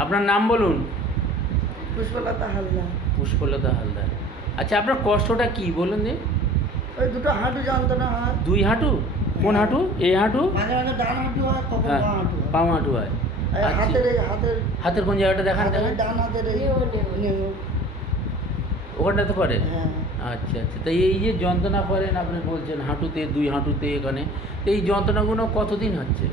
আপনার নাম বলুন। পুষ্পলতা হালদার। পুষ্পলতা হালদার। আচ্ছা, আপনার কষ্টটা কি বলুন দিন। ওই দুটো হাঁটু যন্ত্রণা হয়। দুই হাঁটু? কোন হাঁটু? এই হাঁটু? মাঝে মাঝে ডান হাঁটু হয়, কখন হ্যাঁ, বাঁ হাঁটু হয়। বাম হাঁটু হয়। এই আচ্ছা। হাতের কোন জায়গাটা দেখান হাতের দেখান। ডান হাতের এই নেমো। ওখানটা তো করে? হ্যাঁ। আচ্ছা আচ্ছা। তাই এই যে যন্ত্রণা করেন আপনি বলছেন হাঁটুতে, দুই হাঁটুতে, এখানে, তো এই যন্ত্রণাগুলো কতদিন হচ্ছে?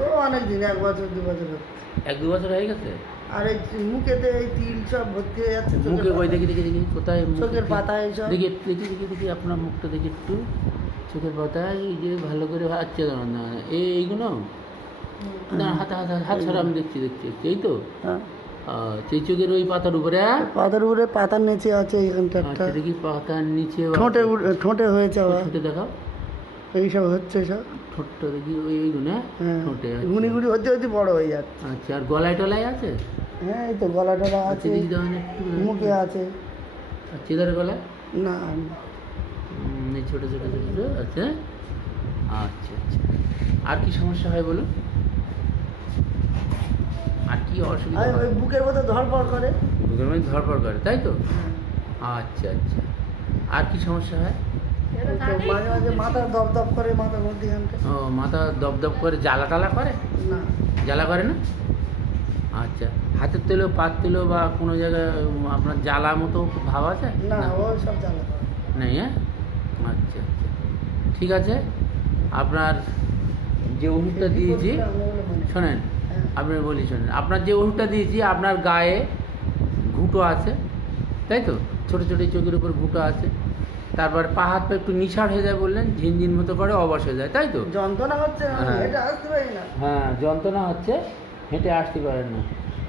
ও অনেক দিন, 1 বছর 2 বছর হচ্ছে। 1-2 বছর হয়ে গেছে? আর এই মুখেতে এই তিল সব ভর্তি হয়ে যাচ্ছে। মুখে কই দেখি দেখি দেখি কোথায়? চোখের পাতায় এইসব। দেখি দেখি দেখি দেখি আপনার মুখটা দেখি একটু। চোখের পাতায় এই যে ভালো করে আচ্ছা দাঁড়ান দাঁড়ান, এইগুলো না, হাতে হাতে হাত ছাড়া আমি দেখছি দেখছি, এই তো। হ্যাঁ, সেই চোখের ওই পাতার উপরে। পাতার উপরে, পাতার নিচে আছে এইখানটা একটা। আচ্ছা, দেখি পাতার নিচে। ঠোঁটে হয়েছে আবার। ঠোঁটে দেখাও। এইসব হচ্ছে সব। ঠোঁটটা দেখি, এইগুলো হ্যাঁ, ঠোঁটে। গুনি গুনি হতে হতে বড় হয়ে যাচ্ছে। আচ্ছা, আর গলায় টলায় আছে? হ্যাঁ, এই তো গলা টলা আচ্ছা, আছে, দেখি দেখান একটু। মুখে আছে। আর চেদার গলায়? না, এই ছোটো ছোটো ছোটো ছোটো আছে। আচ্ছা আচ্ছা। আর কি সমস্যা হয় বলুন? আর কি অসুবিধা আর হয়? ওই বুকের মধ্যে ধড়ফড় করে। বুকের মধ্যে ধড়ফড় করে, তাই তো? আচ্ছা আচ্ছা। আর কি সমস্যা হয়? তো মাঝে মাঝে মাথা দপ করে, মাথার মধ্যখানটা। ও, মাথা দপদপ করে, জ্বালা টালা করে? না, জ্বালা করে না? আচ্ছা, হাতের তেলেও, পাত তেলেও বা কোনো জায়গায় আপনার জ্বালা মতো ভাব আছে? না, ও সব জ্বালা করে। নেই, হ্যাঁ? আচ্ছা আচ্ছা, ঠিক আছে। আপনার যে ওষুধটা দিয়েছি, শোনেন, আপনার বলি শোনেন, আপনার যে ওষুধটা দিয়েছি, আপনার গায়ে ঘুঁটো আছে, তাই তো? ছোটো ছোটো চোখের উপর ঘুঁটো আছে। তারপর পা হাত পা একটু নিছাড় হয়ে যায় বললেন, ঝিনঝিন মতো করে, অবশ হয়ে যায়, তাই তো? যন্ত্রণা হচ্ছে, হ্যাঁ। এটা আসতে পারি না। হ্যাঁ, যন্ত্রণা হচ্ছে, হেঁটে আসতে পারেন না।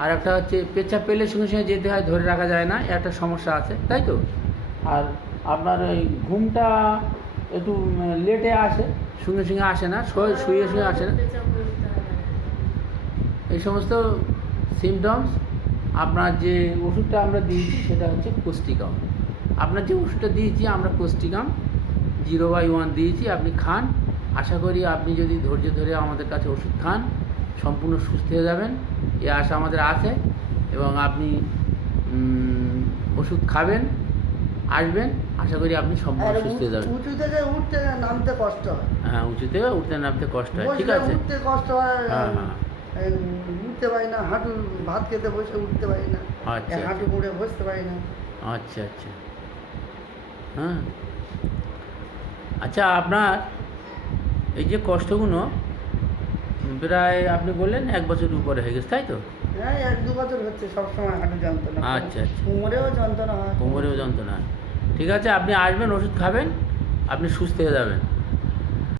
আর একটা হচ্ছে পেচ্ছাপ পেলে সঙ্গে সঙ্গে যেতে হয়, ধরে রাখা যায় না, একটা সমস্যা আছে, তাই তো? আর আপনার ওই ঘুমটা একটু লেটে আসে, সঙ্গে সঙ্গে আসে না, শুয়ে শুয়ে আসে না। এই সমস্ত সিমটমস। আপনার যে ওষুধটা আমরা দিয়েছি সেটা হচ্ছে কোস্টিকাম। আপনার যে ওষুধটা দিয়েছি আমরা কোস্টিকাম 0/1 দিয়েছি, আপনি খান। আশা করি আপনি যদি ধৈর্য ধরে আমাদের কাছে ওষুধ খান, সম্পূর্ণ সুস্থ হয়ে যাবেন, এ আশা আমাদের আছে। এবং আপনি ওষুধ খাবেন, আসবেন, আশা করি আপনি সম্পূর্ণ আর সুস্থ হয়ে যাবেন। উঁচু থেকে উঠতে নামতে কষ্ট হয়। হ্যাঁ, উঁচু থেকে উঠতে নামতে কষ্ট হয়, ঠিক বসলে আছে? উঠতে কষ্ট হয়। হ্যাঁ হ্যাঁ। এই উঠতে পারি না, হাঁটু ভাত খেতে বসে উঠতে পারি না। আচ্ছা। এই হাঁটু মুড়ে বসতে পারি না। আচ্ছা আচ্ছা। হ্যাঁ। আচ্ছা, আপনার এই যে কষ্টগুলো প্রায় আপনি বললেন 1 বছর উপরে হয়ে গেছে, তাই তো? হ্যাঁ, 1-2 বছর হচ্ছে সবসময় হাঁটু যন্ত্রণা। আচ্ছা আচ্ছা। কোমরেও যন্ত্রণা হয়। কোমরেও যন্ত্রণা। ঠিক আছে, আপনি আসবেন, ওষুধ খাবেন, আপনি সুস্থ হয়ে যাবেন।